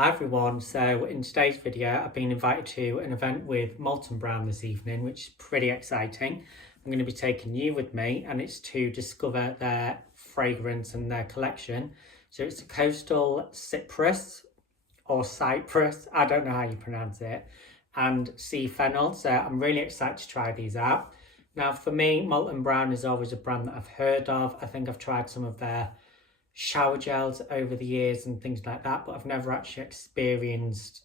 Hi everyone, so in today's video I've been invited to an event with Molton Brown this evening, which is pretty exciting. I'm going to be taking you with me, and it's to discover their fragrance and their collection. So it's a coastal Cypress or Cypress, I don't know how you pronounce it, and sea fennel. So I'm really excited to try these out. Now for me, Molton Brown is always a brand that I've heard of. I think I've tried some of their shower gels over the years and things like that, but I've never actually experienced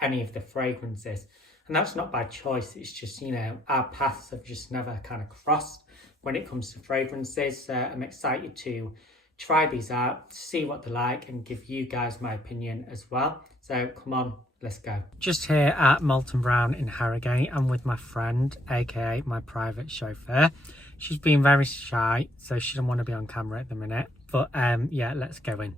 any of the fragrances. And that's not by choice, it's just, you know, our paths have just never kind of crossed when it comes to fragrances. So I'm excited to try these out, see what they're like, and give you guys my opinion as well. So come on, let's go. Just here at Molton Brown in Harrogate, I'm with my friend, aka my private chauffeur. She's been very shy, so she doesn't want to be on camera at the minute. But yeah, let's go in.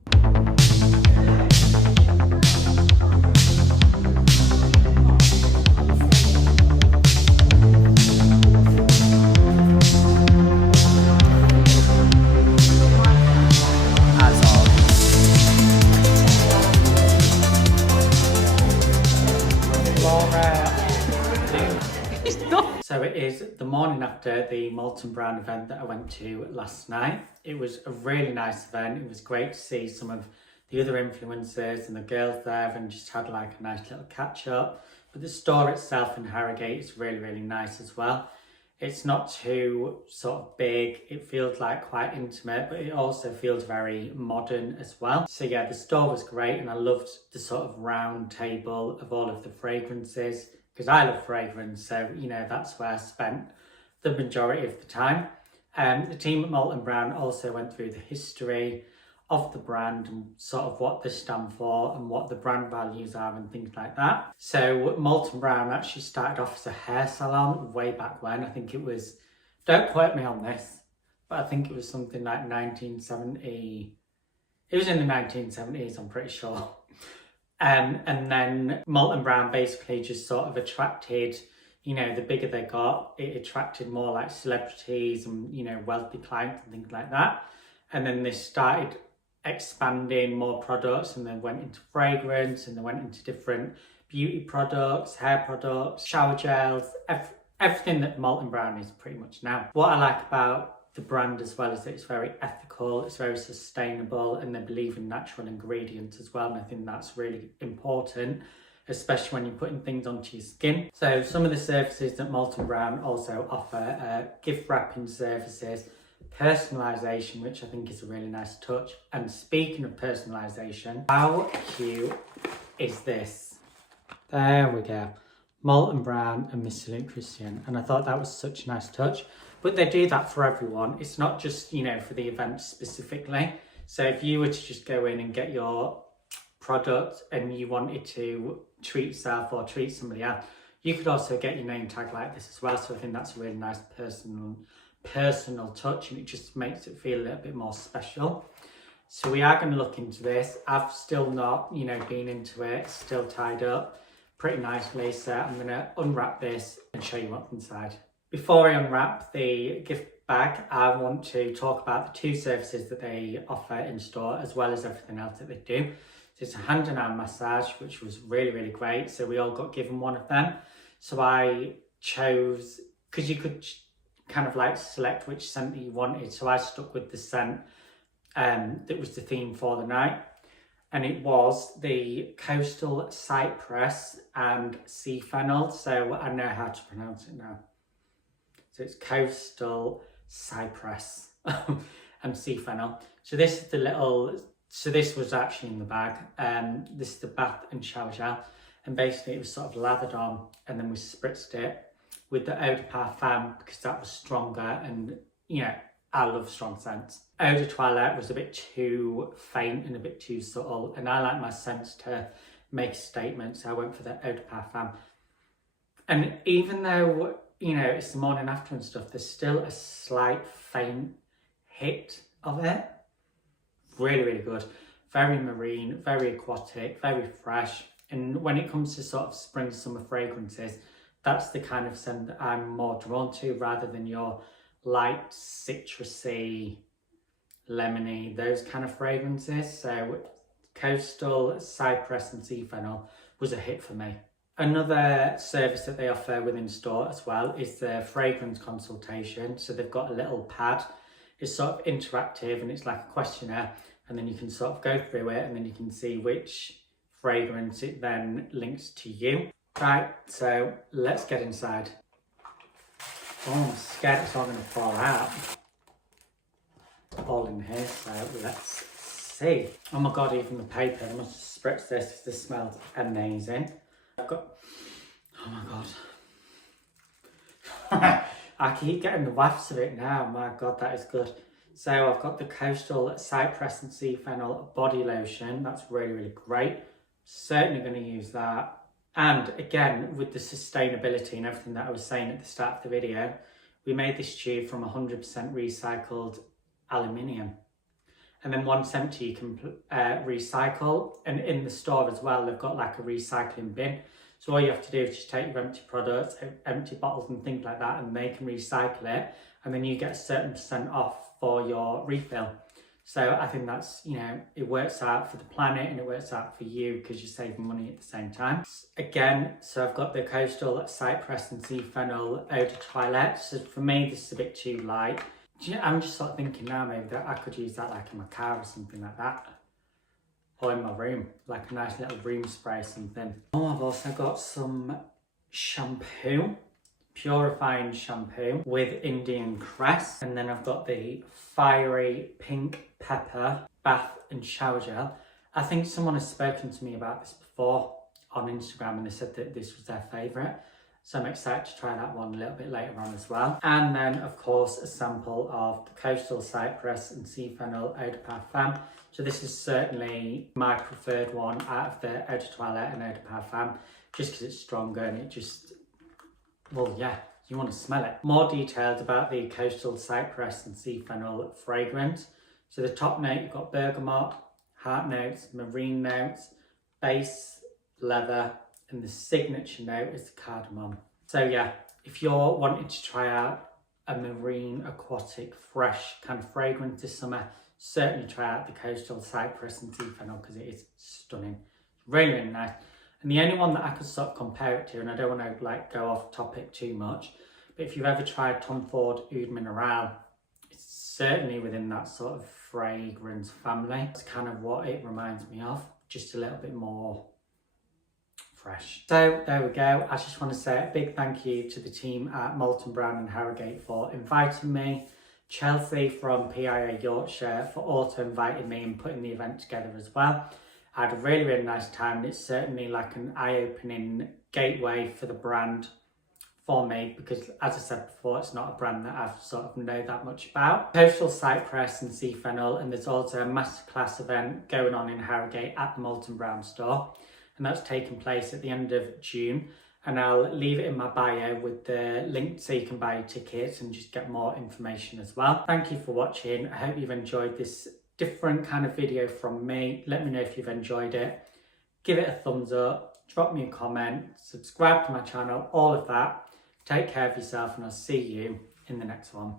So it is the morning after the Molton Brown event that I went to last night. It was a really nice event. It was great to see some of the other influencers and the girls there, and just had like a nice little catch up. But the store itself in Harrogate is really, really nice as well. It's not too sort of big. It feels like quite intimate, but it also feels very modern as well. So yeah, the store was great, and I loved the sort of round table of all of the fragrances, because I love fragrance, so you know that's where I spent the majority of the time. The team at Molton Brown also went through the history of the brand and sort of what they stand for and what the brand values are and things like that. So Molton Brown actually started off as a hair salon way back when. I think it was, don't quote me on this, but I think it was something like 1970. It was in the 1970s, I'm pretty sure. And then Molton Brown basically just sort of attracted, you know, the bigger they got, it attracted more like celebrities and, you know, wealthy clients and things like that. And then they started expanding more products, and then went into fragrance, and they went into different beauty products, hair products, shower gels, everything that Molton Brown is pretty much now. What I like about the brand as well is that it's very ethical, it's very sustainable, and they believe in natural ingredients as well. And I think that's really important, especially when you're putting things onto your skin. So some of the services that Molton Brown also offer gift wrapping services, personalisation, which I think is a really nice touch. And speaking of personalisation, how cute is this? There we go. Molton Brown and Miss St. Christian. And I thought that was such a nice touch. But they do that for everyone. It's not just, you know, for the event specifically. So if you were to just go in and get your product and you wanted to treat yourself or treat somebody else, you could also get your name tag like this as well. So I think that's a really nice personal touch, and it just makes it feel a little bit more special. So we are going to look into this. I've still not, you know, been into it. It's still tied up pretty nicely. So I'm going to unwrap this and show you what's inside. Before I unwrap the gift bag, I want to talk about the two services that they offer in store, as well as everything else that they do. So it's a hand and arm massage, which was really, really great. So we all got given one of them. So I chose, because you could kind of like select which scent that you wanted. So I stuck with the scent that was the theme for the night. And it was the Coastal Cypress and Sea Fennel. So I know how to pronounce it now. So it's Coastal Cypress and Sea Fennel. So this is the little, so this was actually in the bag. This is the bath and shower gel. And basically it was sort of lathered on, and then we spritzed it with the eau de parfum, because that was stronger, and you know, I love strong scents. Eau de toilette was a bit too faint and a bit too subtle, and I like my scents to make a statement, so I went for the eau de parfum. And even though, you know, it's the morning after and stuff, there's still a slight faint hit of it. Really, really good. Very marine, very aquatic, very fresh. And when it comes to sort of spring, summer fragrances, that's the kind of scent that I'm more drawn to, rather than your light citrusy, lemony, those kind of fragrances. So Coastal, Cypress and Sea Fennel was a hit for me. Another service that they offer within store as well is the fragrance consultation. So they've got a little pad. It's sort of interactive and it's like a questionnaire, and then you can sort of go through it and then you can see which fragrance it then links to you. Right, so let's get inside. Oh, I'm scared it's all going to fall out. All in here, so let's see. Oh my god, even the paper, I must spritz this. This smells amazing. I've got, oh my god. I keep getting the wafts of it now. My god, that is good. So I've got the Coastal Cypress and Sea Fennel body lotion. That's really, really great. Certainly going to use that. And again, with the sustainability and everything that I was saying at the start of the video, we made this tube from 100% recycled aluminium. And then once empty, you can recycle. And in the store as well, they've got like a recycling bin. So all you have to do is just take your empty products, empty bottles and things like that, and they can recycle it. And then you get a certain % off for your refill. So I think that's, you know, it works out for the planet and it works out for you because you're saving money at the same time. Again, so I've got the Coastal Cypress and Sea Fennel Eau de Toilette. So for me, this is a bit too light. I'm just sort of thinking now maybe that I could use that like in my car or something like that. Or in my room, like a nice little room spray or something. Oh, I've also got some shampoo, purifying shampoo with Indian cress. And then I've got the fiery pink pepper bath and shower gel. I think someone has spoken to me about this before on Instagram and they said that this was their favourite. So I'm excited to try that one a little bit later on as well. And then of course a sample of the Coastal Cypress and Sea Fennel Eau de Parfum. So this is certainly my preferred one out of the Eau de Toilette and Eau de Parfum, just because it's stronger and it just, well yeah, you want to smell it. More details about the Coastal Cypress and Sea Fennel fragrance. So the top note, you've got bergamot, heart notes, marine notes, base, leather, and the signature note is the cardamom. So yeah, if you're wanting to try out a marine, aquatic, fresh kind of fragrance this summer, certainly try out the Coastal Cypress and Sea Fennel because it is stunning. Really, really nice. And the only one that I could sort of compare it to, and I don't want to like go off topic too much, but if you've ever tried Tom Ford Oud Mineral, it's certainly within that sort of fragrance family. It's kind of what it reminds me of, just a little bit more fresh. So there we go. I just want to say a big thank you to the team at Molton Brown and Harrogate for inviting me, Chelsea from PIA Yorkshire for also inviting me and putting the event together as well. I had a really, really nice time, and it's certainly like an eye-opening gateway for the brand for me because, as I said before, it's not a brand that I've sort of know that much about. Coastal Cypress and Sea Fennel, and there's also a masterclass event going on in Harrogate at the Molton Brown store, and that's taking place at the end of June. And I'll leave it in my bio with the link so you can buy your tickets and just get more information as well. Thank you for watching. I hope you've enjoyed this different kind of video from me. Let me know if you've enjoyed it. Give it a thumbs up, drop me a comment, subscribe to my channel, all of that. Take care of yourself and I'll see you in the next one.